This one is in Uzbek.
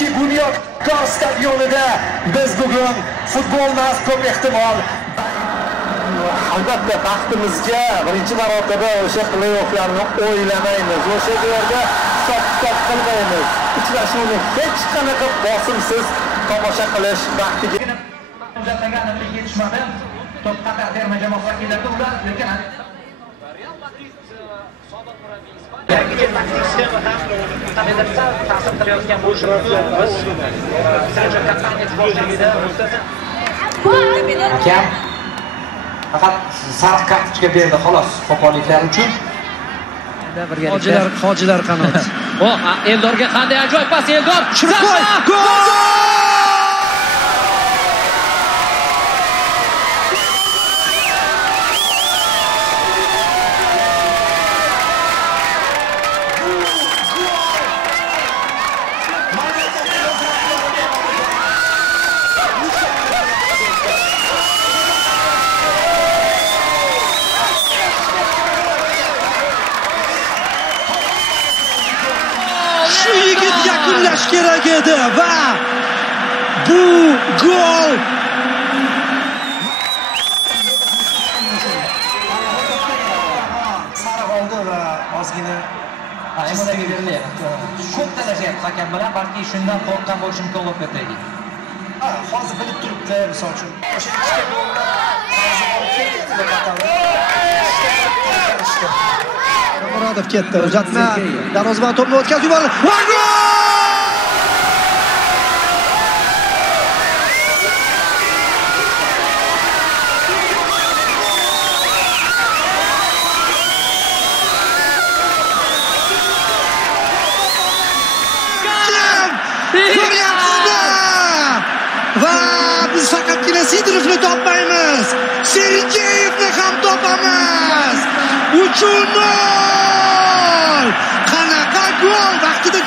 Chunki Bunyodkor stadionida biz bugun futbol emas, ko'p ehtimol albatta baxtimizga birinchi marotaba o'sha play-offlarni o'ylamaymiz. O'sha yerda hisob-kitob qilmaymiz. Uchrashuvni hech qanaqa bosimsiz tomosha qilish baxtiga uzatmaganlarga yetishmadi. Top Qatar terma jamoasi vakillari ular, lekin Real Madrid sobiq murabbiy Ispaniya taktik sistema ham qandaydir ta'sir qilayotgan bo'lishi mumkin. Biz Sergio Castanes boshligida hakam faqat sariq kartochka berdi xolos qo'polliklar uchun. Hojilar qanot. Eldorga qanday ajoyib pas, Eldor! Gol! Shu yigit yakunlash kerak edi va bu gol sariq oldi va ozgina emotsiyaga berilyapti. Ko'p talashyapti hakam bilan, balki shundan qo'rqqan bo'lishi mumkin Lopetegi. hozir bilib turibdi, misol uchun. Murodov ketdi. Uzatma. Darvozabon to'pni o'tkazib yubordi. Va gol! Ko'ryapsizmi? Va biz faqatgina Sidirovni topmaymiz. Sergeyevni ham topamiz. 3-0! Qanaqa gol vaqtida